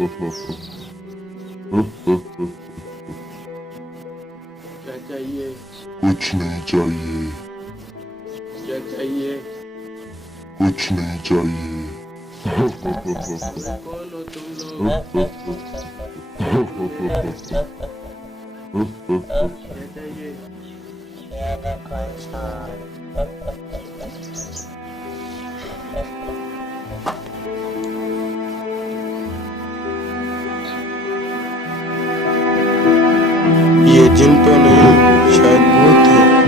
क्या चाहिए? कुछ नहीं चाहिए। क्या चाहिए? कुछ नहीं चाहिए। कौन हो तुम लोग? क्या चाहिए? ये जिन तो नहीं, शायद भूत है।